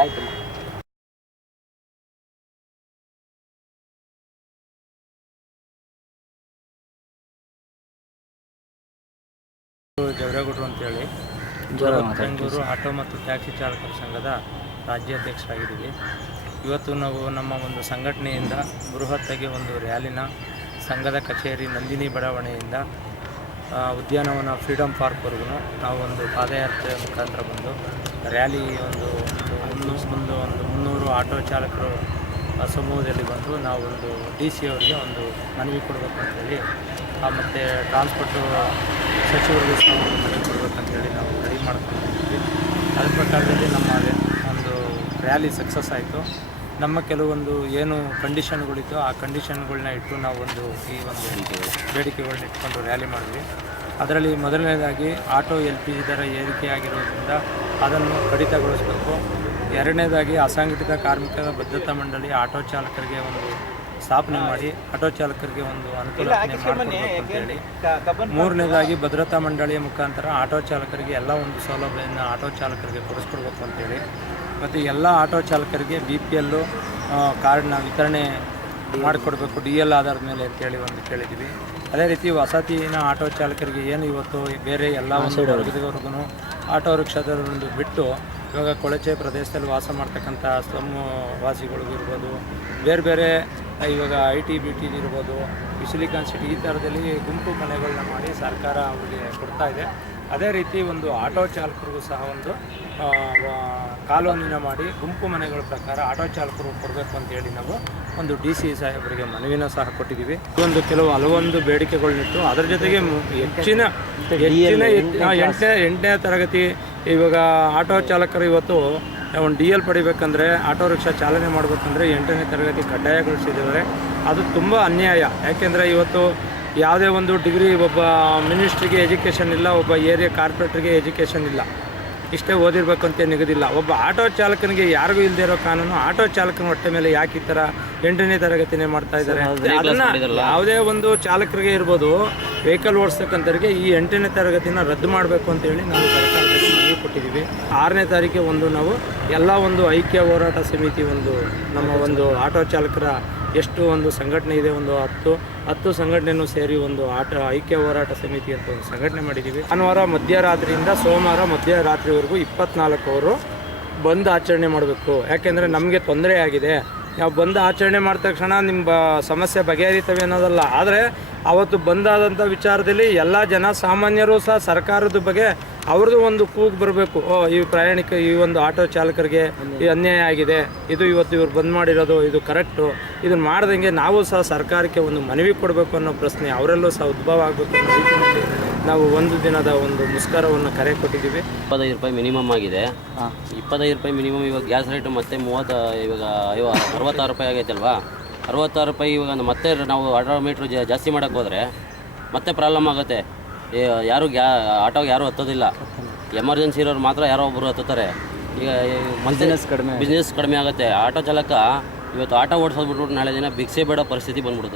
ಆಯಿತು. ಜವರೇಗೌಡರು ಅಂತೇಳಿ ಬೆಂಗಳೂರು ಆಟೋ ಮತ್ತು ಟ್ಯಾಕ್ಸಿ ಚಾಲಕರ ಸಂಘದ ರಾಜ್ಯಾಧ್ಯಕ್ಷರಾಗಿದ್ದೀವಿ. ಇವತ್ತು ನಾವು ನಮ್ಮ ಒಂದು ಸಂಘಟನೆಯಿಂದ ಬೃಹತ್ತಾಗಿ ಒಂದು ರ್ಯಾಲಿನ ಸಂಘದ ಕಚೇರಿ ನಂದಿನಿ ಬಡಾವಣೆಯಿಂದ ಉದ್ಯಾನವನ ಫ್ರೀಡಮ್ ಪಾರ್ಕ್ವರೆಗೂ ನಾವು ಒಂದು ಪಾದಯಾತ್ರೆ ಮುಖಾಂತರ ಬಂದು ರ್ಯಾಲಿ ಒಂದು 300 ಆಟೋ ಚಾಲಕರು ಸಮೂಹದಲ್ಲಿ ಬಂದು ನಾವು ಒಂದು DC ಅವರಿಗೆ ಒಂದು ಮನವಿ ಕೊಡಬೇಕು ಅಂತೇಳಿ, ಮತ್ತು ಟ್ರಾನ್ಸ್ಪೋರ್ಟು ಸಚಿವರಿಗೆ ಸಹ ಒಂದು ಮನವಿ ಕೊಡಬೇಕಂತೇಳಿ ನಾವು ರೆಡಿ ಮಾಡ್ಕೊಂಡಿದ್ದೀವಿ. ಅದ್ರ ಪ್ರಕಾರದಲ್ಲಿ ನಮ್ಮ ಒಂದು ರ್ಯಾಲಿ ಸಕ್ಸಸ್ ಆಯಿತು. ನಮ್ಮ ಕೆಲವೊಂದು ಏನು ಕಂಡೀಷನ್ಗಳಿತ್ತು ಆ ಕಂಡೀಷನ್ಗಳನ್ನ ಇಟ್ಟು ನಾವು ಈ ಒಂದು ಬೇಡಿಕೆಗಳನ್ನ ಇಟ್ಕೊಂಡು ರ್ಯಾಲಿ ಮಾಡಿದ್ವಿ. ಅದರಲ್ಲಿ ಮೊದಲನೇದಾಗಿ ಆಟೋ LPG ದರ ಏರಿಕೆ ಆಗಿರೋದ್ರಿಂದ ಅದನ್ನು ಕಡಿತಗೊಳಿಸಬೇಕು. ಎರಡನೇದಾಗಿ ಅಸಂಘಟಿತ ಕಾರ್ಮಿಕರ ಭದ್ರತಾ ಮಂಡಳಿ ಆಟೋ ಚಾಲಕರಿಗೆ ಒಂದು ಸ್ಥಾಪನೆ ಮಾಡಿ ಆಟೋ ಚಾಲಕರಿಗೆ ಒಂದು ಅನುಕೂಲ ಮಾಡಿಕೊಡ್ಬೇಕು ಅಂತೇಳಿ. ಮೂರನೇದಾಗಿ ಭದ್ರತಾ ಮಂಡಳಿಯ ಮುಖಾಂತರ ಆಟೋ ಚಾಲಕರಿಗೆ ಎಲ್ಲ ಒಂದು ಸೌಲಭ್ಯವನ್ನು ಆಟೋ ಚಾಲಕರಿಗೆ ಕೊಡಿಸ್ಕೊಡ್ಬೇಕು ಅಂತೇಳಿ. ಮತ್ತು ಎಲ್ಲ ಆಟೋ ಚಾಲಕರಿಗೆ BPL ಕಾರ್ಡ್ನ ವಿತರಣೆ ಮಾಡಿಕೊಡ್ಬೇಕು DL ಆಧಾರದ ಮೇಲೆ ಅಂತೇಳಿ ಒಂದು ಕೇಳಿದ್ವಿ. ಅದೇ ರೀತಿ ವಸತಿನ ಆಟೋ ಚಾಲಕರಿಗೆ ಏನು ಇವತ್ತು ಬೇರೆ ಎಲ್ಲ ಒಂದು ವರ್ಗದವರೆಗೂ ಆಟೋ ರಿಕ್ಷಾದವರೊಂದು ಬಿಟ್ಟು ಇವಾಗ ಕೊಳಚೆ ಪ್ರದೇಶದಲ್ಲಿ ವಾಸ ಮಾಡ್ತಕ್ಕಂಥ ವಾಸಿಗಳಿಗೂ ಇರ್ಬೋದು, ಬೇರೆ ಬೇರೆ ಇವಾಗ IT BT ಇರ್ಬೋದು, ಬಿಸಿಲಿಕಾನ್ ಸಿಟಿ ಈ ಥರದಲ್ಲಿ ಗುಂಪು ಮನೆಗಳನ್ನ ಮಾಡಿ ಸರ್ಕಾರ ಅವರಿಗೆ ಕೊಡ್ತಾ ಇದೆ. ಅದೇ ರೀತಿ ಒಂದು ಆಟೋ ಚಾಲಕರಿಗೂ ಸಹ ಒಂದು ಕಾನೂನಿನ ಮಾಡಿ ಗುಂಪು ಮನೆಗಳ ಪ್ರಕಾರ ಆಟೋ ಚಾಲಕರು ಕೊಡಬೇಕು ಅಂತೇಳಿ ನಾವು ಒಂದು DC ಸಾಹೇಬರಿಗೆ ಮನವಿನ ಸಹ ಕೊಟ್ಟಿದ್ದೀವಿ. ಒಂದು ಹಲವೊಂದು ಬೇಡಿಕೆಗಳನ್ನಿಟ್ಟು ಅದರ ಜೊತೆಗೆ ಹೆಚ್ಚಿನ 8ನೇ ತರಗತಿ ಇವಾಗ ಆಟೋ ಚಾಲಕರು ಇವತ್ತು ಒಂದು DL ಪಡಿಬೇಕಂದ್ರೆ ಆಟೋ ರಿಕ್ಷಾ ಚಾಲನೆ ಮಾಡಬೇಕಂದ್ರೆ 8ನೇ ತರಗತಿ ಕಡ್ಡಾಯಗೊಳಿಸಿದ್ದಾರೆ. ಅದು ತುಂಬ ಅನ್ಯಾಯ. ಯಾಕೆಂದರೆ ಇವತ್ತು ಯಾವುದೇ ಒಂದು ಡಿಗ್ರಿ ಒಬ್ಬ ಮಿನಿಸ್ಟ್ರಿಗೆ ಎಜುಕೇಷನ್ ಇಲ್ಲ, ಒಬ್ಬ ಏರಿಯಾ ಕಾರ್ಪೊರೇಟ್ರಿಗೆ ಎಜುಕೇಷನ್ ಇಲ್ಲ, ಇಷ್ಟೇ ಓದಿರ್ಬೇಕಂತ ನಿಗದಿಲ್ಲ. ಒಬ್ಬ ಆಟೋ ಚಾಲಕನಿಗೆ ಯಾರಿಗೂ ಇಲ್ಲದೆ ಇರೋ ಕಾನೂನು ಆಟೋ ಚಾಲಕನ ಹೊಟ್ಟೆ ಮೇಲೆ ಯಾಕೆ ಈ ಥರ 8ನೇ ತರಗತಿನೇ ಮಾಡ್ತಾ ಇದ್ದಾರೆ? ಅದನ್ನು ಯಾವುದೇ ಒಂದು ಚಾಲಕರಿಗೆ ಇರ್ಬೋದು, ವೆಹಿಕಲ್ ಓಡಿಸ್ತಕ್ಕಂಥವ್ರಿಗೆ ಈ 8ನೇ ತರಗತಿನ ರದ್ದು ಮಾಡಬೇಕು ಅಂತೇಳಿ ನಾವು ಸರ್ಕಾರದಲ್ಲಿ ಮನವಿ ಕೊಟ್ಟಿದ್ದೀವಿ. 6ನೇ ತಾರೀಕಿಗೆ ನಾವು ಎಲ್ಲ ಒಂದು ಐಕ್ಯ ಹೋರಾಟ ಸಮಿತಿ ನಮ್ಮ ಒಂದು ಆಟೋ ಚಾಲಕರ ಎಷ್ಟು ಒಂದು ಸಂಘಟನೆ ಇದೆ, ಒಂದು 10 ಸಂಘಟನೆಯೂ ಸೇರಿ ಒಂದು ಐಕ್ಯ ಹೋರಾಟ ಸಮಿತಿ ಅಂತ ಒಂದು ಸಂಘಟನೆ ಮಾಡಿದ್ದೀವಿ. ಭಾನುವಾರ ಮಧ್ಯರಾತ್ರಿಯಿಂದ ಸೋಮವಾರ ಮಧ್ಯರಾತ್ರಿವರೆಗೂ 24 ಅವರು ಬಂದ್ ಆಚರಣೆ ಮಾಡಬೇಕು. ಯಾಕೆಂದರೆ ನಮಗೆ ತೊಂದರೆ ಆಗಿದೆ. ನಾವು ಬಂದು ಆಚರಣೆ ಮಾಡಿದ ತಕ್ಷಣ ನಿಮ್ಮ ಸಮಸ್ಯೆ ಬಗೆಹರಿತವೆ ಅನ್ನೋದಲ್ಲ, ಆದರೆ ಅವತ್ತು ಬಂದಾದಂಥ ವಿಚಾರದಲ್ಲಿ ಎಲ್ಲ ಜನ ಸಾಮಾನ್ಯರು ಸಹ ಸರ್ಕಾರದ ಬಗ್ಗೆ ಅವ್ರದ್ದು ಒಂದು ಕೂಗು ಬರಬೇಕು. ಈ ಈ ಒಂದು ಆಟೋ ಚಾಲಕರಿಗೆ ಈ ಅನ್ಯಾಯ ಆಗಿದೆ, ಇದು ಇವತ್ತು ಇವ್ರು ಬಂದ್ ಮಾಡಿರೋದು ಇದು ಕರೆಕ್ಟು, ಇದನ್ನು ಮಾಡ್ದಂಗೆ ನಾವು ಸಹ ಸರ್ಕಾರಕ್ಕೆ ಒಂದು ಮನವಿ ಕೊಡಬೇಕು ಅನ್ನೋ ಪ್ರಶ್ನೆ ಅವರೆಲ್ಲೂ ಸಹ ಉದ್ಭವ ಆಗಬೇಕು ಅನ್ನೋ ರೀತಿಯಲ್ಲಿ ನಾವು ಒಂದು ದಿನದ ಒಂದು ಮುಷ್ಕರವನ್ನು ಕರೆ ಕೊಟ್ಟಿದ್ದೀವಿ. 25 ರೂಪಾಯಿ ಮಿನಿಮಮ್ ಆಗಿದೆ. 25 ರೂಪಾಯಿ ಮಿನಿಮಮ್. ಇವಾಗ ಗ್ಯಾಸ್ ರೇಟು ಮತ್ತೆ ಇವಾಗ 66 ರೂಪಾಯಿ ಆಗೈತಲ್ವಾ? 66 ರೂಪಾಯಿ ಇವಾಗ ಮತ್ತೆ ನಾವು ಆಟೋಮೀಟ್ರ್ ಜಾಸ್ತಿ ಮಾಡೋಕ್ಕೆ ಹೋದರೆ ಮತ್ತೆ ಪ್ರಾಬ್ಲಮ್ ಆಗುತ್ತೆ. ಆಟೋಗೆ ಯಾರೂ ಹತ್ತೋದಿಲ್ಲ. ಎಮರ್ಜೆನ್ಸಿ ಇರೋರು ಮಾತ್ರ ಯಾರೋ ಒಬ್ಬರು ಹತ್ತುತ್ತಾರೆ. ಈಗ ಬಿಸ್ನೆಸ್ ಕಡಿಮೆ ಆಗುತ್ತೆ. ಆಟೋ ಚಾಲಕ ಇವತ್ತು ಆಟೋ ಓಡಿಸೋದ್ಬಿಟ್ಬಿಟ್ಟು ನಾಳೆ ದಿನ ಭಿಕ್ಷೆ ಬೇಡ ಪರಿಸ್ಥಿತಿ ಬಂದ್ಬಿಡುತ್ತೆ.